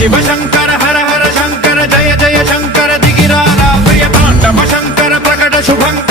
शिव शंकर हर हर शंकर जय जय शंकर दिगिरारा प्रिय तांडव शंकर प्रकट शुभंकर